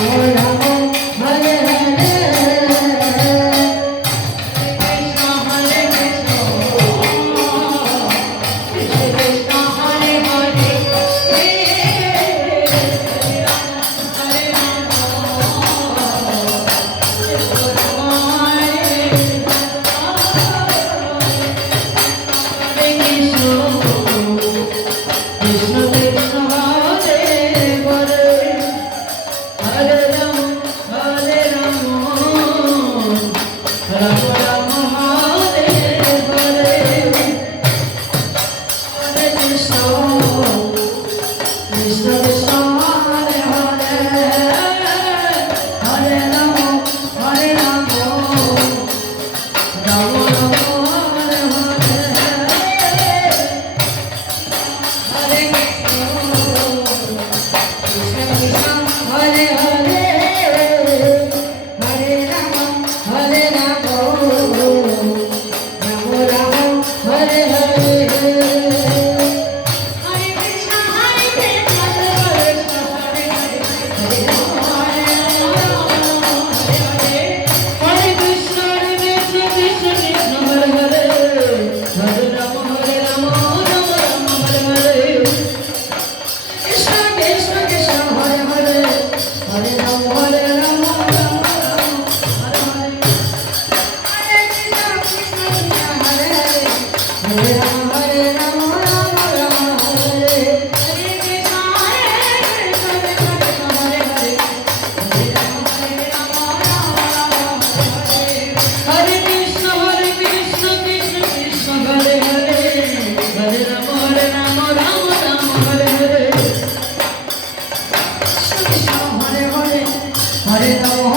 Oh, Hare Ram